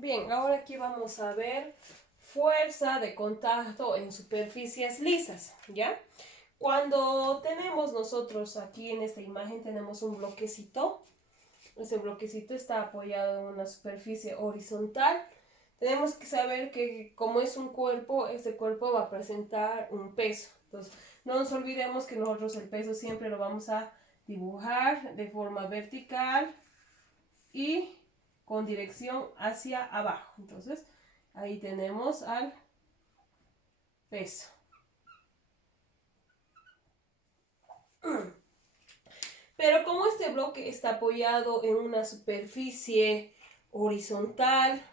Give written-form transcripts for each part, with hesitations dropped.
Bien, ahora aquí vamos a ver fuerza de contacto en superficies lisas, ¿ya? Cuando tenemos nosotros aquí en esta imagen tenemos un bloquecito. Ese bloquecito está apoyado en una superficie horizontal. Tenemos que saber que como es un cuerpo, este cuerpo va a presentar un peso. Entonces, no nos olvidemos que nosotros el peso siempre lo vamos a dibujar de forma vertical y con dirección hacia abajo. Entonces, ahí tenemos al peso. Pero como este bloque está apoyado en una superficie horizontal,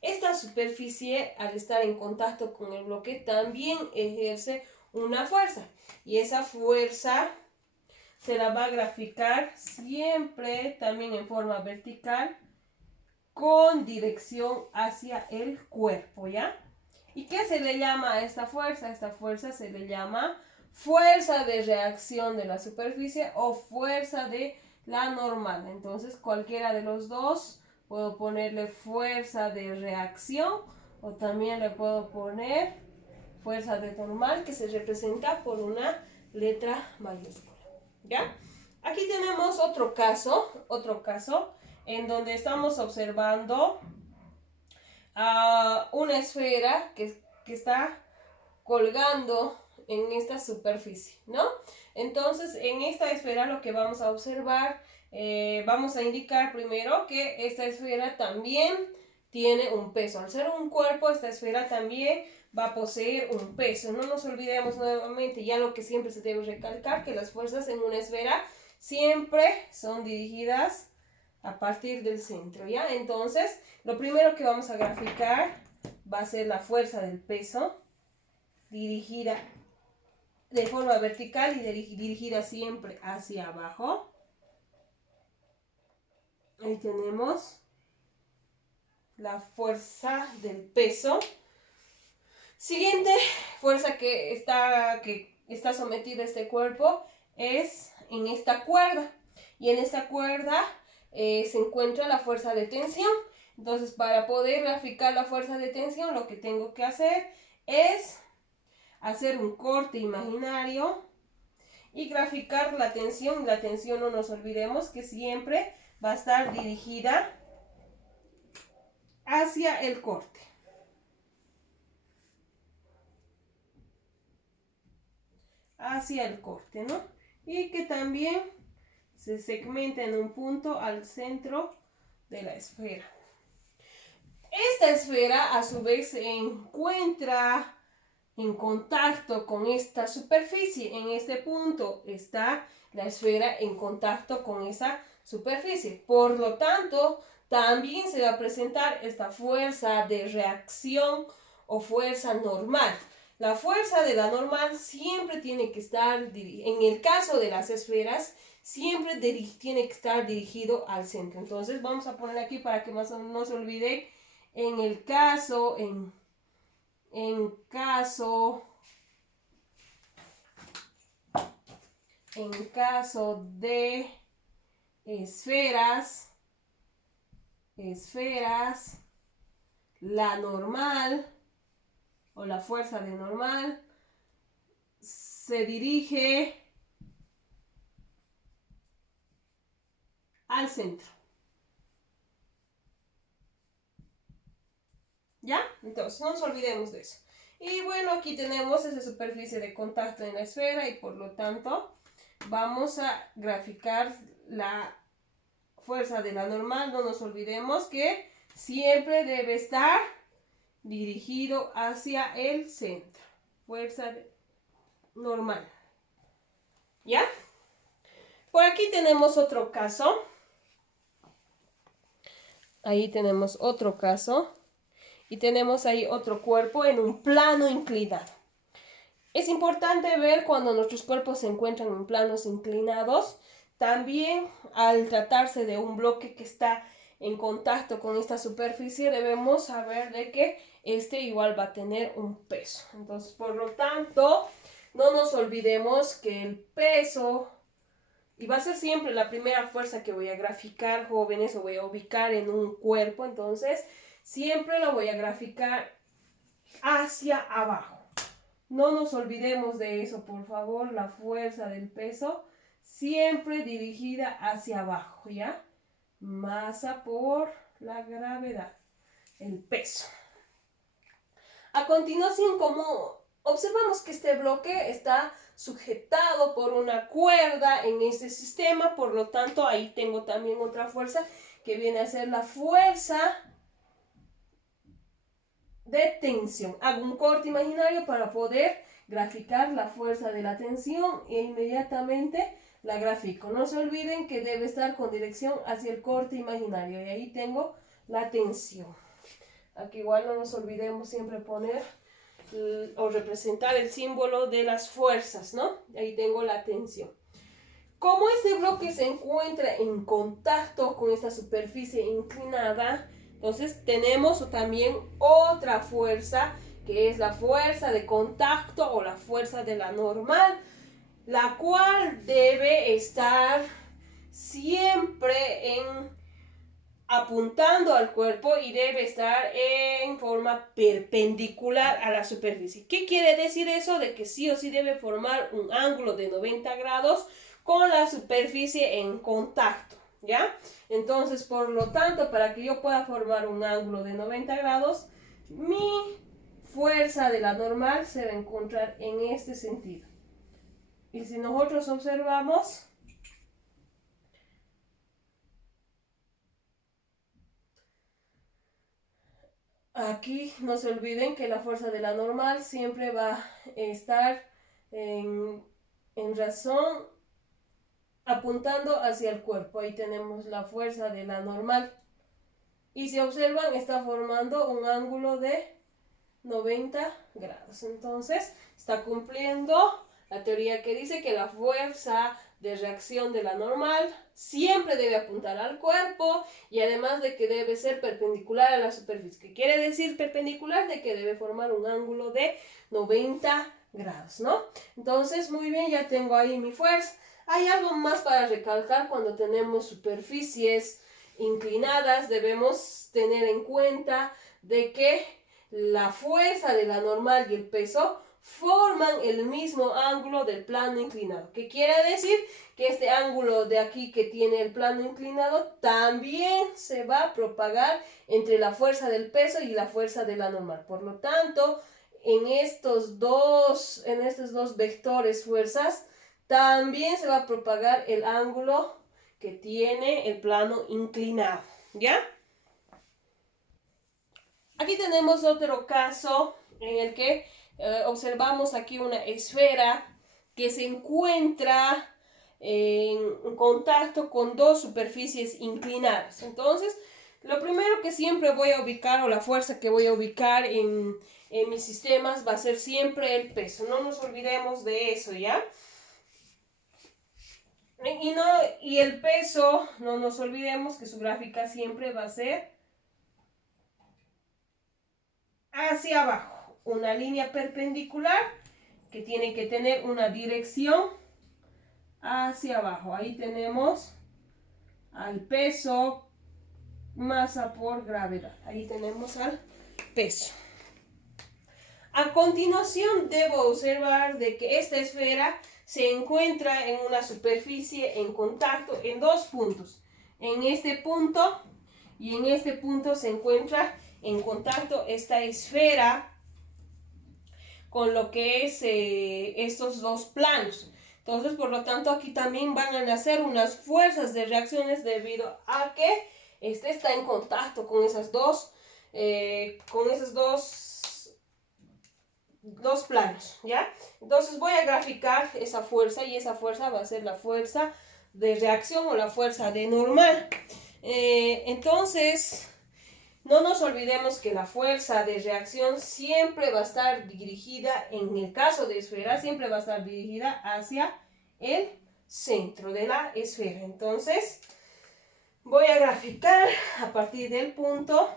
esta superficie al estar en contacto con el bloque también ejerce una fuerza. Y esa fuerza se la va a graficar siempre también en forma vertical con dirección hacia el cuerpo, ¿ya? ¿Y qué se le llama a esta fuerza? Esta fuerza se le llama fuerza de reacción de la superficie o fuerza de la normal. Entonces, cualquiera de los dos, puedo ponerle fuerza de reacción o también le puedo poner fuerza de normal, que se representa por una letra mayúscula, ¿ya? Aquí tenemos otro caso en donde estamos observando una esfera que está colgando en esta superficie, ¿no? Entonces, en esta esfera lo que vamos a observar, vamos a indicar primero que esta esfera también tiene un peso. Al ser un cuerpo, esta esfera también va a poseer un peso. No nos olvidemos nuevamente, ya lo que siempre se debe recalcar, que las fuerzas en una esfera siempre son dirigidas a partir del centro, ¿ya? Entonces, lo primero que vamos a graficar va a ser la fuerza del peso dirigida de forma vertical y dirigida siempre hacia abajo. Ahí tenemos la fuerza del peso. Siguiente fuerza que está sometida a este cuerpo es en esta cuerda. Y en esta cuerda se encuentra la fuerza de tensión. Entonces, para poder graficar la fuerza de tensión, lo que tengo que hacer es hacer un corte imaginario y graficar la tensión. La tensión, no nos olvidemos que siempre va a estar dirigida hacia el corte. Hacia el corte, ¿no? Y que también se segmenta en un punto al centro de la esfera. Esta esfera a su vez se encuentra en contacto con esta superficie. En este punto está la esfera en contacto con esa superficie. Por lo tanto, también se va a presentar esta fuerza de reacción o fuerza normal. La fuerza de la normal siempre tiene que estar, en el caso de las esferas, siempre tiene que estar dirigido al centro. Entonces vamos a poner aquí para que más no se olvide, en el caso, en caso de esferas, la normal o la fuerza de normal se dirige al centro. ¿Ya? Entonces, no nos olvidemos de eso. Y bueno, aquí tenemos esa superficie de contacto en la esfera y por lo tanto vamos a graficar la fuerza de la normal. No nos olvidemos que siempre debe estar dirigido hacia el centro. Fuerza normal. ¿Ya? Por aquí tenemos otro caso. Ahí tenemos otro caso. Y tenemos ahí otro cuerpo en un plano inclinado. Es importante ver cuando nuestros cuerpos se encuentran en planos inclinados. También al tratarse de un bloque que está en contacto con esta superficie, debemos saber de que este igual va a tener un peso. Entonces, por lo tanto, no nos olvidemos que el peso, y va a ser siempre la primera fuerza que voy a graficar, jóvenes, o voy a ubicar en un cuerpo. Entonces, siempre lo voy a graficar hacia abajo. No nos olvidemos de eso, por favor, la fuerza del peso siempre dirigida hacia abajo, ¿ya? Masa por la gravedad, el peso. A continuación, como observamos que este bloque está sujetado por una cuerda en este sistema, por lo tanto, ahí tengo también otra fuerza que viene a ser la fuerza de tensión. Hago un corte imaginario para poder graficar la fuerza de la tensión e inmediatamente la grafico. No se olviden que debe estar con dirección hacia el corte imaginario y ahí tengo la tensión. Aquí igual no nos olvidemos siempre poner o representar el símbolo de las fuerzas, ¿no? Ahí tengo la tensión. Como este bloque se encuentra en contacto con esta superficie inclinada, entonces tenemos también otra fuerza, que es la fuerza de contacto o la fuerza de la normal, la cual debe estar siempre apuntando al cuerpo y debe estar en forma perpendicular a la superficie. ¿Qué quiere decir eso? De que sí o sí debe formar un ángulo de 90 grados con la superficie en contacto, ¿ya? Entonces, por lo tanto, para que yo pueda formar un ángulo de 90 grados, mi fuerza de la normal se va a encontrar en este sentido. Y si nosotros observamos, aquí no se olviden que la fuerza de la normal siempre va a estar en razón apuntando hacia el cuerpo. Ahí tenemos la fuerza de la normal. Y si observan, está formando un ángulo de 90 grados. Entonces, está cumpliendo la teoría que dice que la fuerza de reacción de la normal siempre debe apuntar al cuerpo y además de que debe ser perpendicular a la superficie. ¿Qué quiere decir perpendicular? De que debe formar un ángulo de 90 grados, ¿no? Entonces, muy bien, ya tengo ahí mi fuerza. Hay algo más para recalcar cuando tenemos superficies inclinadas. Debemos tener en cuenta de que la fuerza de la normal y el peso forman el mismo ángulo del plano inclinado. ¿Qué quiere decir? Que este ángulo de aquí que tiene el plano inclinado también se va a propagar entre la fuerza del peso y la fuerza de la normal. Por lo tanto, en estos dos vectores fuerzas, también se va a propagar el ángulo que tiene el plano inclinado, ¿ya? Aquí tenemos otro caso en el que observamos aquí una esfera que se encuentra en contacto con dos superficies inclinadas. Entonces, lo primero que siempre voy a ubicar, o la fuerza que voy a ubicar en mis sistemas, va a ser siempre el peso. No nos olvidemos de eso, ¿ya? Y el peso, no nos olvidemos que su gráfica siempre va a ser hacia abajo. Una línea perpendicular que tiene que tener una dirección hacia abajo. Ahí tenemos al peso, masa por gravedad. Ahí tenemos al peso. A continuación debo observar de que esta esfera se encuentra en una superficie en contacto en dos puntos. En este punto y en este punto se encuentra en contacto esta esfera con lo que es estos dos planos. Entonces, por lo tanto, aquí también van a nacer unas fuerzas de reacciones debido a que este está en contacto con esas dos planos, ¿ya? Entonces voy a graficar esa fuerza y esa fuerza va a ser la fuerza de reacción o la fuerza de normal. Entonces, no nos olvidemos que la fuerza de reacción siempre va a estar dirigida, en el caso de esfera, siempre va a estar dirigida hacia el centro de la esfera. Entonces, voy a graficar a partir del punto,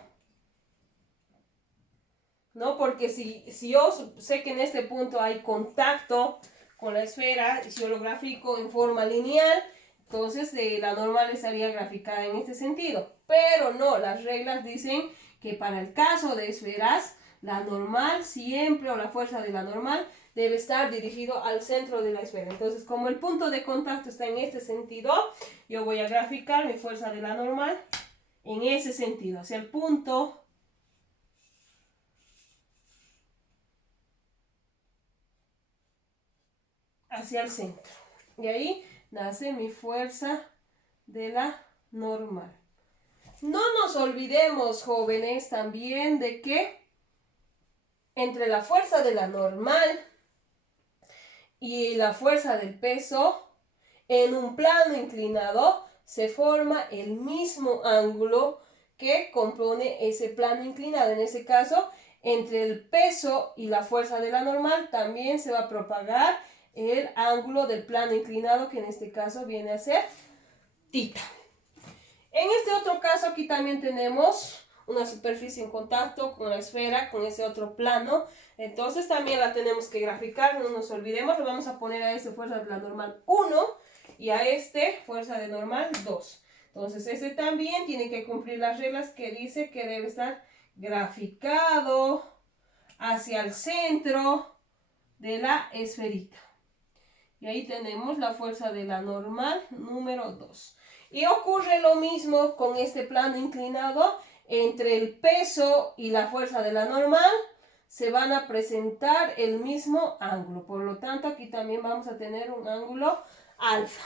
¿no? Porque si yo sé que en este punto hay contacto con la esfera, si yo lo grafico en forma lineal, entonces la normal estaría graficada en este sentido. pero no, las reglas dicen que para el caso de esferas, la normal siempre, o la fuerza de la normal, debe estar dirigido al centro de la esfera. Entonces, como el punto de contacto está en este sentido, yo voy a graficar mi fuerza de la normal en ese sentido, hacia el punto hacia el centro. Y ahí nace mi fuerza de la normal. No nos olvidemos, jóvenes, también de que entre la fuerza de la normal y la fuerza del peso, en un plano inclinado se forma el mismo ángulo que compone ese plano inclinado. En ese caso, entre el peso y la fuerza de la normal también se va a propagar el ángulo del plano inclinado, que en este caso viene a ser tita. En este otro caso aquí también tenemos una superficie en contacto con la esfera, con ese otro plano. Entonces también la tenemos que graficar, no nos olvidemos. Le vamos a poner a este fuerza de la normal 1 y a este fuerza de normal 2. Entonces este también tiene que cumplir las reglas que dice que debe estar graficado hacia el centro de la esferita. Y ahí tenemos la fuerza de la normal número 2. Y ocurre lo mismo con este plano inclinado. Entre el peso y la fuerza de la normal se van a presentar el mismo ángulo. Por lo tanto, aquí también vamos a tener un ángulo alfa.